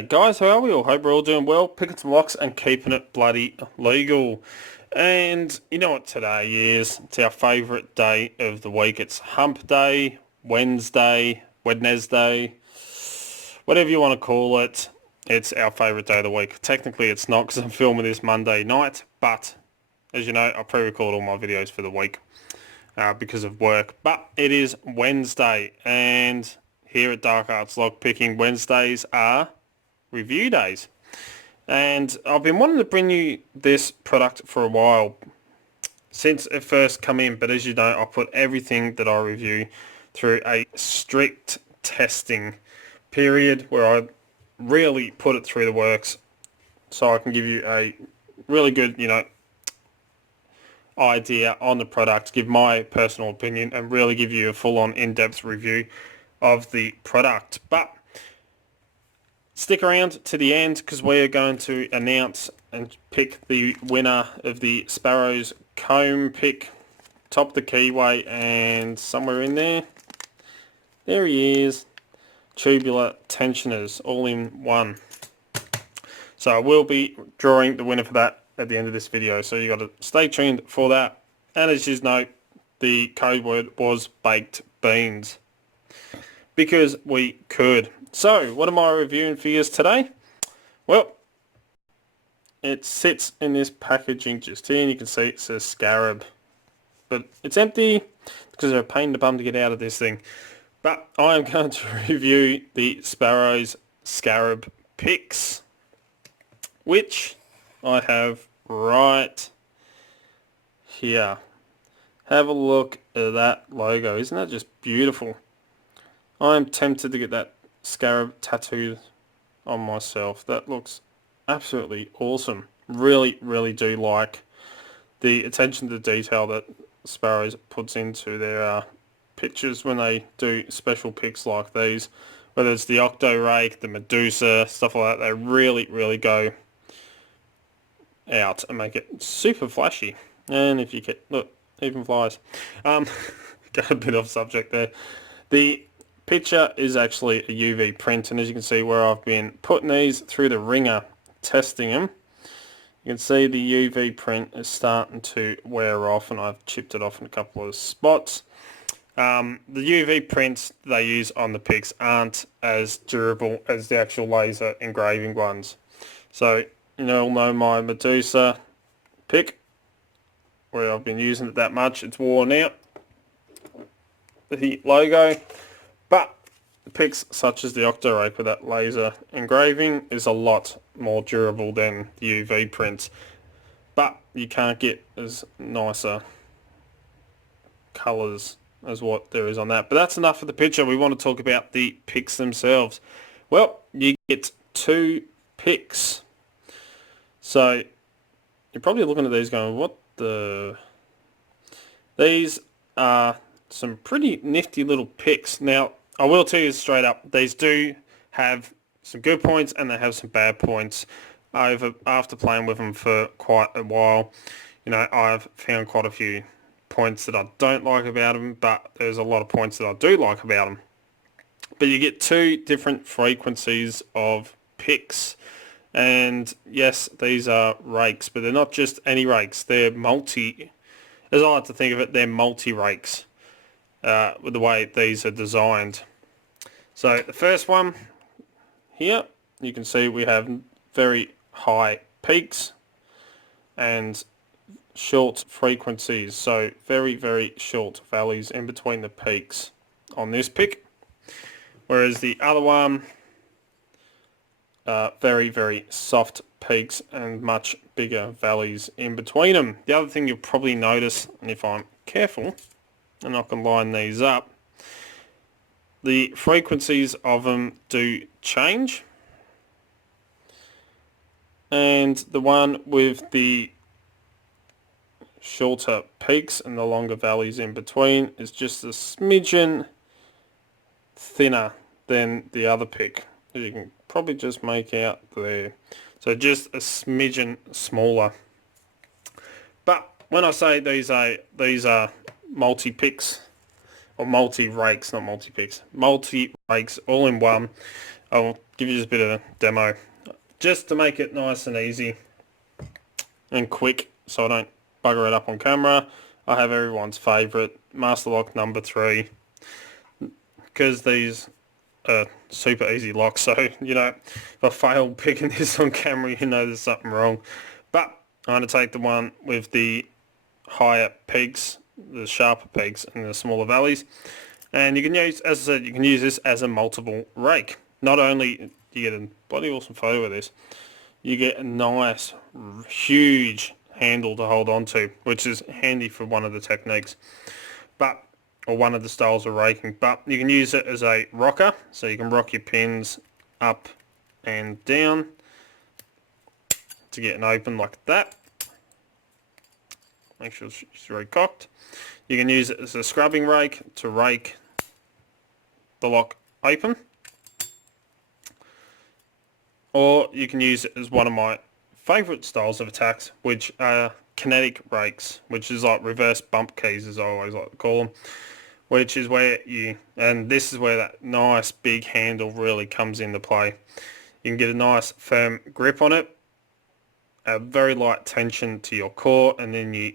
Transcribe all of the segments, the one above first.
G'day guys, how are we all? Hope we're all doing well, picking some locks and keeping it bloody legal. And you know what today is? It's our favourite day of the week. It's hump day, Wednesday, whatever you want to call it. It's our favourite day of the week. Technically it's not because I'm filming this Monday night, but as you know, I pre-record all my videos for the week because of work. But it is Wednesday, and here at Dark Arts Lockpicking, Wednesdays are review days. And I've been wanting to bring you this product for a while, since it first come in, but as you know, I put everything that I review through a strict testing period where I really put it through the works so I can give you a really good, idea on the product, give my personal opinion and really give you a full-on in-depth review of the product. But stick around to the end because we are going to announce and pick the winner of the Sparrows comb pick, top the keyway, and somewhere in there he is, tubular tensioners, all in one. So I will be drawing the winner for that at the end of this video, so you got to stay tuned for that. And as you know, the code word was baked beans because we could. So what am I reviewing for you today? Well, it sits in this packaging just here, and you can see it says scarab, but it's empty because they're a pain in the bum to get out of this thing. But I am going to review the Sparrows scarab picks, which I have right here. Have a look at that logo. Isn't that just beautiful? I am tempted to get that scarab tattooed on myself. That looks absolutely awesome. Really, really do like the attention to detail that Sparrows puts into their pictures when they do special picks like these. Whether it's the Octo Rake, the Medusa, stuff like that, they really, really go out and make it super flashy. And if you get, look, even flies. Got a bit off subject there. The picture is actually a UV print, and as you can see where I've been putting these through the ringer testing them, you can see the UV print is starting to wear off, and I've chipped it off in a couple of spots. The UV prints they use on the picks aren't as durable as the actual laser engraving ones. So you all know my Medusa pick, where I've been using it that much, it's worn out, the logo. But the picks such as the Octo Rake with that laser engraving is a lot more durable than the UV prints, but you can't get as nicer colours as what there is on that. But that's enough for the picture. We want to talk about the picks themselves. Well, you get two picks. So you're probably looking at these going, what the... These are some pretty nifty little picks. Now, I will tell you straight up, these do have some good points and they have some bad points. After playing with them for quite a while, I've found quite a few points that I don't like about them, but there's a lot of points that I do like about them. But you get two different frequencies of picks. And yes, these are rakes, but they're not just any rakes. They're multi, as I like to think of it, they're multi-rakes with the way these are designed. So the first one here, you can see we have very high peaks and short frequencies. So very, very short valleys in between the peaks on this pick. Whereas the other one, very, very soft peaks and much bigger valleys in between them. The other thing you'll probably notice, and if I'm careful, and I can line these up, the frequencies of them do change. And the one with the shorter peaks and the longer valleys in between is just a smidgen thinner than the other pick, as you can probably just make out there. So just a smidgen smaller. But when I say these are multi-picks, or multi-rakes, not multi-picks, multi-rakes all in one, I'll give you just a bit of a demo, just to make it nice and easy and quick, so I don't bugger it up on camera. I have everyone's favourite, Master Lock number 3, because these are super easy locks, so, you know, if I fail picking this on camera, you know there's something wrong. But I'm going to take the one with the higher peaks, the sharper peaks, and the smaller valleys. And you can use, as I said, you can use this as a multiple rake. Not only do you get a bloody awesome photo of this, you get a nice, huge handle to hold on to, which is handy for one of the techniques, or one of the styles of raking. But you can use it as a rocker, so you can rock your pins up and down to get an open like that. Make sure it's very cocked. You can use it as a scrubbing rake to rake the lock open, or you can use it as one of my favourite styles of attacks, which are kinetic rakes, which is like reverse bump keys, as I always like to call them, which is where and this is where that nice big handle really comes into play. You can get a nice firm grip on it, a very light tension to your core, and then you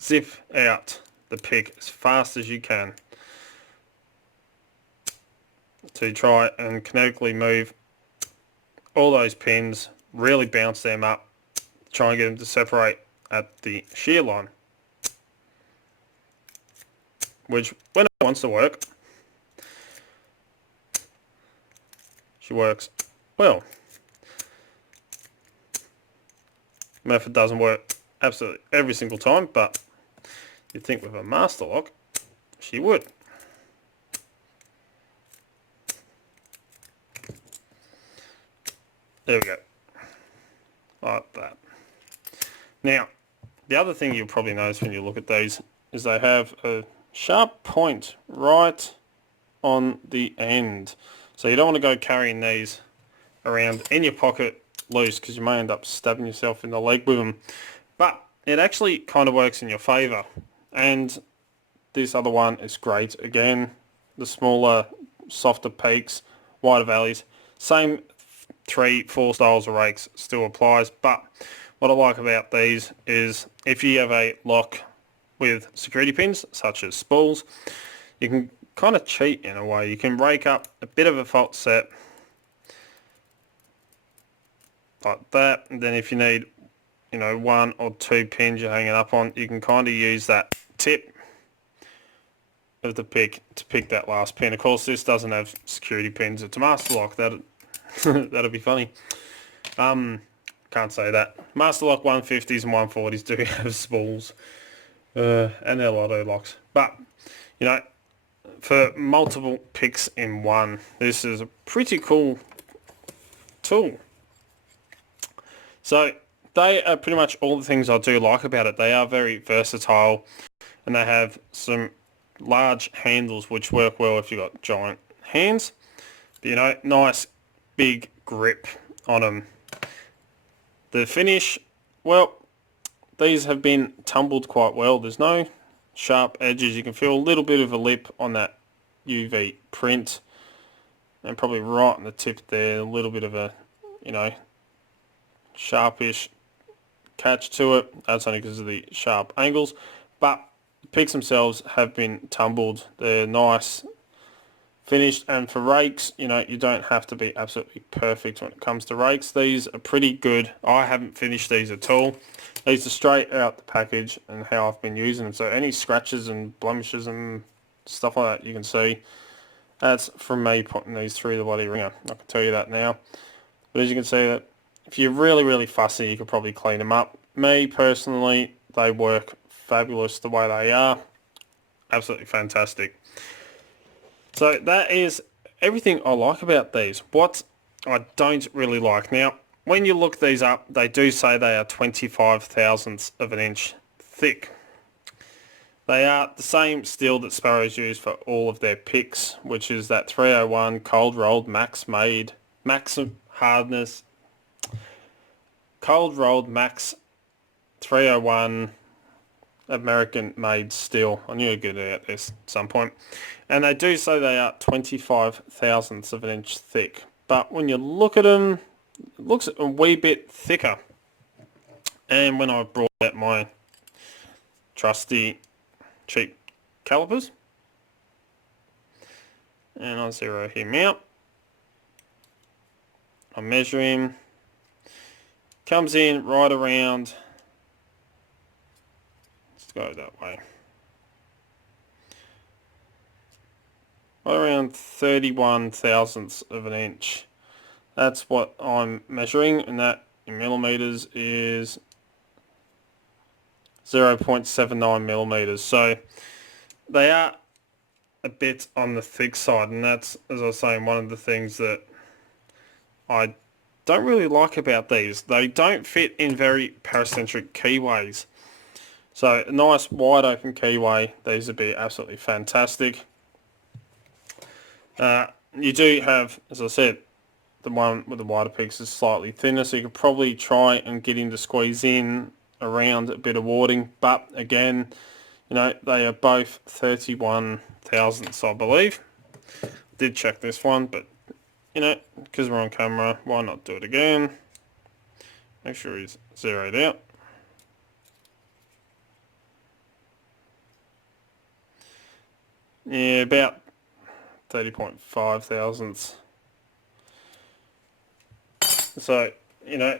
zip out the pick as fast as you can to try and kinetically move all those pins, really bounce them up, try and get them to separate at the shear line, which when it wants to work, she works well. Method doesn't work absolutely every single time, but you'd think with a master lock she would. There we go, like that. Now, the other thing you'll probably notice when you look at these is they have a sharp point right on the end. So you don't want to go carrying these around in your pocket loose, because you may end up stabbing yourself in the leg with them. But it actually kind of works in your favour. And this other one is great. Again, the smaller, softer peaks, wider valleys, same 3-4 styles of rakes still applies. But what I like about these is if you have a lock with security pins, such as spools, you can kind of cheat in a way. You can rake up a bit of a fault set like that, and then if you need, you know, 1 or 2 pins you're hanging up on, you can kind of use that tip of the pick to pick that last pin. Of course, this doesn't have security pins. It's a master lock. That'd be funny. Can't say that. Master lock 150s and 140s do have spools, and they're lotto locks. But, you know, for multiple picks in one, this is a pretty cool tool. So they are pretty much all the things I do like about it. They are very versatile, and they have some large handles which work well if you've got giant hands. But, you know, nice big grip on them. The finish, well, these have been tumbled quite well. There's no sharp edges. You can feel a little bit of a lip on that UV print, and probably right on the tip there, a little bit of a, you know, sharpish catch to it. That's only because of the sharp angles, but the picks themselves have been tumbled. They're nice finished, and for rakes, you know, you don't have to be absolutely perfect when it comes to rakes. These are pretty good. I haven't finished these at all. These are straight out the package and how I've been using them. So any scratches and blemishes and stuff like that you can see, that's from me putting these through the bloody ringer. I can tell you that now. But as you can see, that if you're really, really fussy, you could probably clean them up. Me, personally, they work fabulous the way they are. Absolutely fantastic. So that is everything I like about these. What I don't really like. Now, when you look these up, they do say they are 25 thousandths of an inch thick. They are the same steel that Sparrows use for all of their picks, which is that 301 cold rolled max hardness, cold rolled max 301 American made steel. I knew I'd get it out this at some point. And they do say they are 25 thousandths of an inch thick. but when you look at them, it looks a wee bit thicker. And when I brought out my trusty cheap calipers, and I zero him out, I measure him, comes in right around, let's go that way, right around 31 thousandths of an inch. That's what I'm measuring, and that in millimeters is 0.79 millimeters. So they are a bit on the thick side, and that's, as I was saying, one of the things that I don't really like about these. They don't fit in very paracentric keyways. So a nice wide open keyway, these would be absolutely fantastic. You do have, as I said, the one with the wider peaks is slightly thinner, so you could probably try and get him to squeeze in around a bit of warding, but again, you know, they are both 31 thousandths, I believe. Did check this one, but you know, because we're on camera, why not do it again? Make sure he's zeroed out. Yeah, about 30.5 thousandths. So, you know,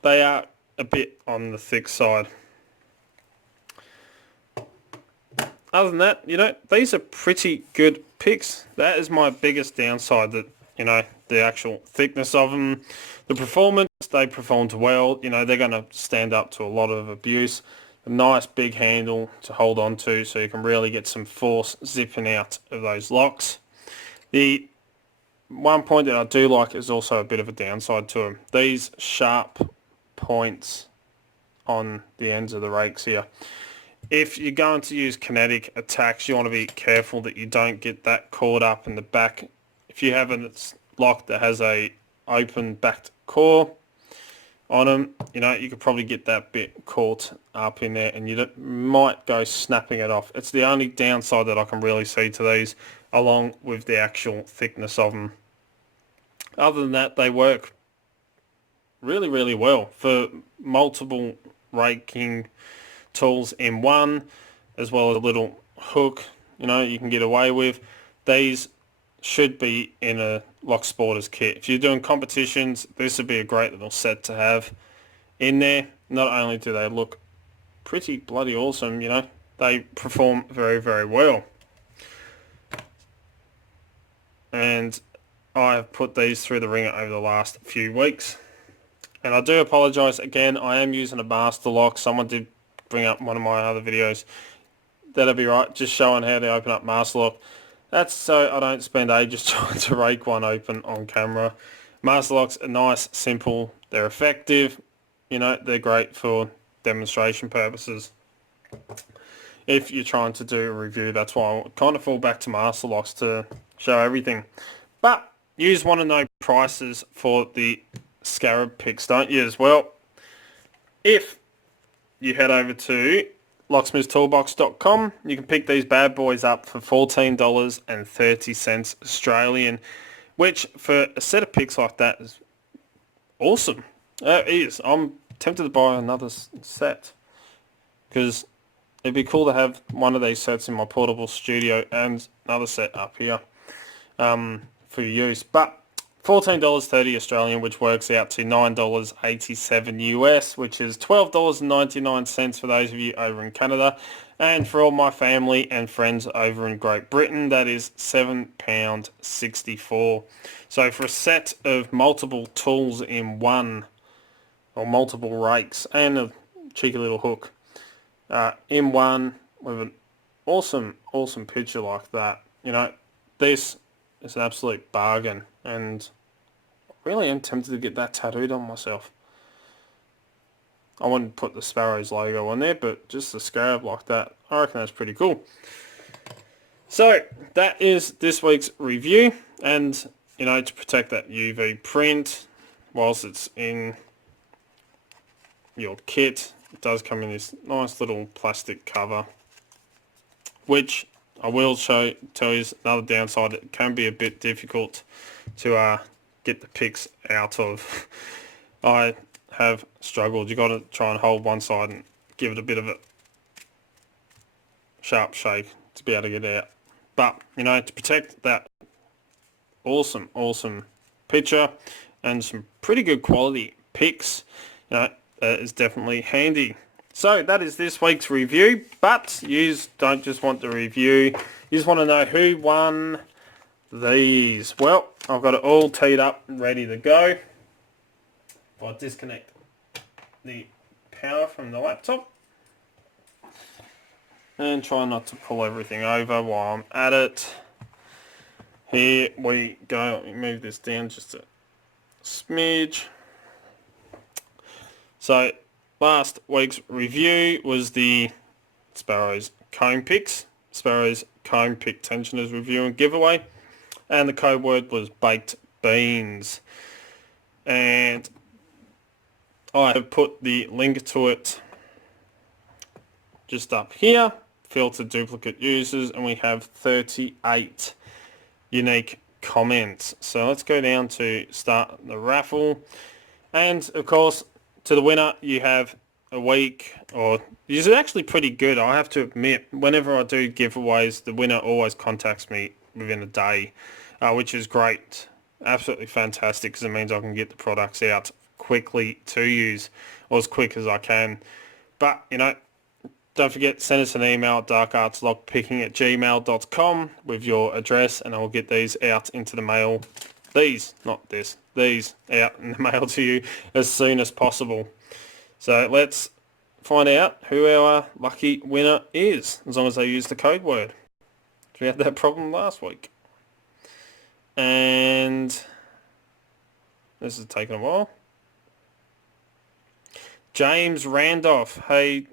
they are a bit on the thick side. Other than that, you know, these are pretty good picks. That is my biggest downside, that, you know, the actual thickness of them. The performance, they performed well. You know, they're going to stand up to a lot of abuse. A nice big handle to hold on to, so you can really get some force zipping out of those locks. The one point that I do like is also a bit of a downside to them. These sharp points on the ends of the rakes here. If you're going to use kinetic attacks, you want to be careful that you don't get that caught up in the back. If you have a lock that has a open backed core on them, you know, you could probably get that bit caught up in there, and you might go snapping it off. It's the only downside that I can really see to these, along with the actual thickness of them. Other than that, they work really, really well for multiple raking tools in one, as well as a little hook, you know, you can get away with. These should be in a Locksporters kit. If you're doing competitions, this would be a great little set to have in there. Not only do they look pretty bloody awesome, you know, they perform very, very well. And I have put these through the ringer over the last few weeks. And I do apologise again, I am using a master lock. Someone did bring up one of my other videos. That'll be right, just showing how to open up master lock. That's so I don't spend ages trying to rake one open on camera. Master locks are nice, simple, they're effective, you know, they're great for demonstration purposes. If you're trying to do a review, that's why I kind of fall back to master locks to show everything. But you just want to know prices for the scarab picks, don't you, as well? If you head over to locksmithstoolbox.com, you can pick these bad boys up for $14.30 Australian, which for a set of picks like that is awesome. It is. I'm tempted to buy another set, because it'd be cool to have one of these sets in my portable studio and another set up here for use. But $14.30 Australian, which works out to $9.87 US, which is $12.99 for those of you over in Canada. And for all my family and friends over in Great Britain, that is £7.64. So for a set of multiple tools in one, or multiple rakes and a cheeky little hook in one, with an awesome, awesome picture like that, you know, this is an absolute bargain, and I really am tempted to get that tattooed on myself. I wouldn't put the Sparrows logo on there, but just the scarab like that, I reckon that's pretty cool. So that is this week's review, and you know, to protect that UV print whilst it's in your kit, it does come in this nice little plastic cover, which I will tell you is another downside. It can be a bit difficult to get the picks out of. I have struggled. You got to try and hold one side and give it a bit of a sharp shake to be able to get out. But, you know, to protect that awesome picture and some pretty good quality picks, you know, is definitely handy. So that is this week's review, but you don't just want the review, you just want to know who won these. Well, I've got it all teed up and ready to go. If I disconnect the power from the laptop and try not to pull everything over while I'm at it. Here we go. Let me move this down just a smidge. So last week's review was the Sparrows comb picks. Sparrows comb pick tensioners review and giveaway. And the code word was baked beans. And I have put the link to it just up here. Filter duplicate users, and we have 38 unique comments. So let's go down to start the raffle. And of course, to the winner, you have a week, or it's actually pretty good, I have to admit. Whenever I do giveaways, the winner always contacts me within a day, which is great. Absolutely fantastic, because it means I can get the products out quickly to use, or as quick as I can. But, you know, don't forget, send us an email at darkartslockpicking@gmail.com with your address, and I'll get these out into the mail. These out in the mail to you as soon as possible. So let's find out who our lucky winner is, as long as they use the code word. We had that problem last week. And this is taking a while. James Randolph. Hey,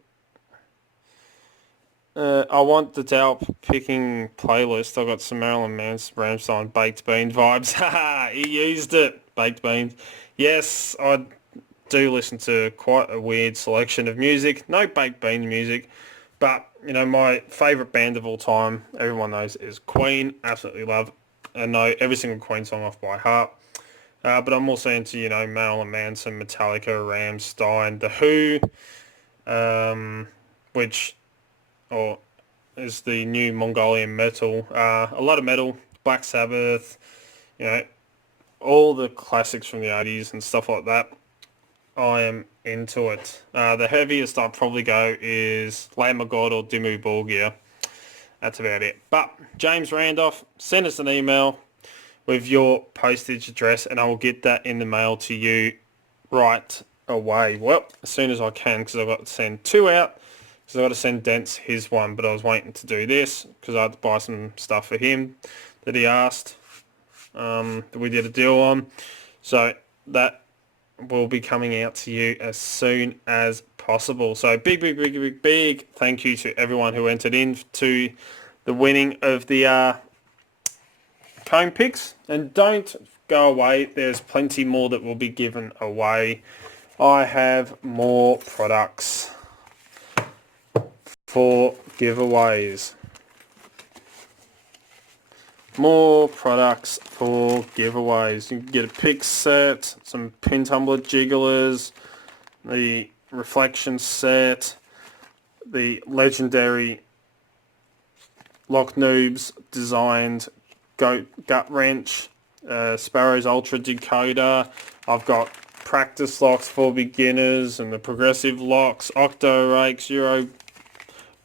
I want the towel picking playlist. I got some Marilyn Manson, Rammstein, baked bean vibes. Haha, he used it. Baked beans. Yes, I do listen to quite a weird selection of music. No baked bean music, but you know, my favourite band of all time, everyone knows, is Queen. Absolutely love and know every single Queen song off by heart. But I'm also into, you know, Marilyn Manson, Metallica, Rammstein, The Who, which is the new Mongolian metal. A lot of metal, Black Sabbath, you know, all the classics from the 80s and stuff like that. I am into it. The heaviest I'd probably go is Lamb of God or Dimmu Borgir. That's about it. But James Randolph, send us an email with your postage address, and I will get that in the mail to you right away. Well, as soon as I can, because I've got to send 2 out. Because I've got to send Dents his one, but I was waiting to do this because I had to buy some stuff for him that he asked, that we did a deal on. So that will be coming out to you as soon as possible. So big thank you to everyone who entered into the winning of the comb picks. And don't go away, there's plenty more that will be given away. I have more products for giveaways. More products for giveaways. You can get a pick set, some pin tumbler jigglers, the reflection set, the legendary Lock Noobs designed gut wrench, Sparrows Ultra decoder. I've got practice locks for beginners and the progressive locks, octo rakes, Euro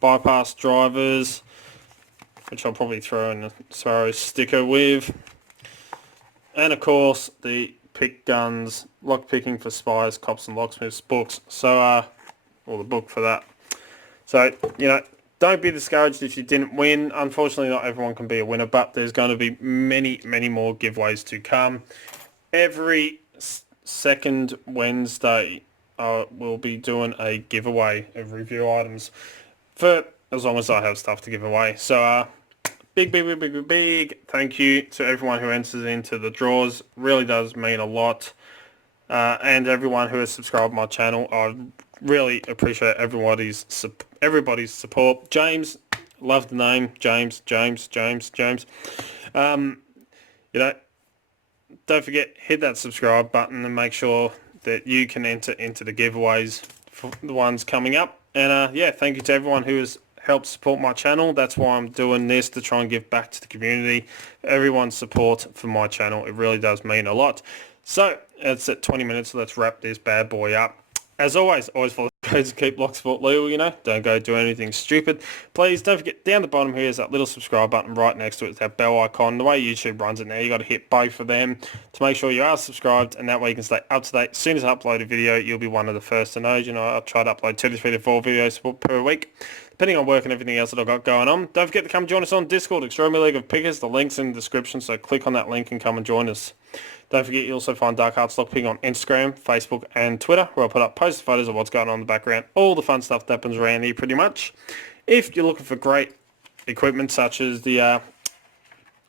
bypass drivers, which I'll probably throw in a Sparrows sticker with. And of course the pick guns, lock picking for spies, cops and locksmiths books. So or the book for that. So, you know, don't be discouraged if you didn't win. Unfortunately, not everyone can be a winner, but there's going to be many more giveaways to come. Every second Wednesday we'll be doing a giveaway of review items for as long as I have stuff to give away. So big thank you to everyone who enters into the draws. Really does mean a lot. And everyone who has subscribed to my channel. I really appreciate everybody's support. James, love the name. James. You know, don't forget, hit that subscribe button and make sure that you can enter into the giveaways for the ones coming up. And yeah, thank you to everyone who has helped support my channel. That's why I'm doing this, to try and give back to the community. Everyone's support for my channel, it really does mean a lot. So it's at 20 minutes, so let's wrap this bad boy up. As always follow the codes and keep Locksport legal, you know. Don't go do anything stupid. Please don't forget, down the bottom here is that little subscribe button. Right next to it is that bell icon. The way YouTube runs it now, you got to hit both of them to make sure you are subscribed, and that way you can stay up to date. As soon as I upload a video, you'll be one of the first to know. You know, I'll try to upload 2 to 3 to 4 videos per week, depending on work and everything else that I've got going on. Don't forget to come join us on Discord, Extraordinary League of Pickers. The link's in the description, so click on that link and come and join us. Don't forget, you also find Dark Hearts Lockpicking on Instagram, Facebook and Twitter, where I'll put up posted photos of what's going on in the background, all the fun stuff that happens around here pretty much. If you're looking for great equipment such as the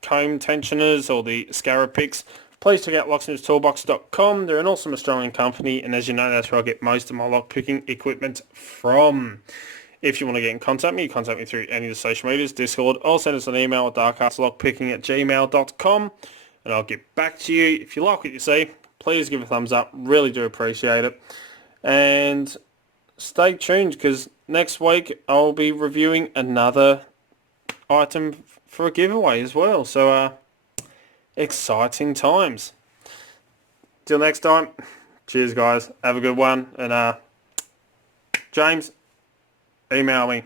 comb tensioners or the scarab picks, please check out locksmithstoolbox.com. They're an awesome Australian company, and as you know, that's where I get most of my lockpicking equipment from. If you want to get in contact with me, you contact me through any of the social medias, Discord, or send us an email at darkheartslockpicking@gmail.com. and I'll get back to you. If you like what you see, please give a thumbs up. Really do appreciate it. And stay tuned, because next week I'll be reviewing another item for a giveaway as well. So, exciting times. Till next time, cheers guys. Have a good one. And James, email me.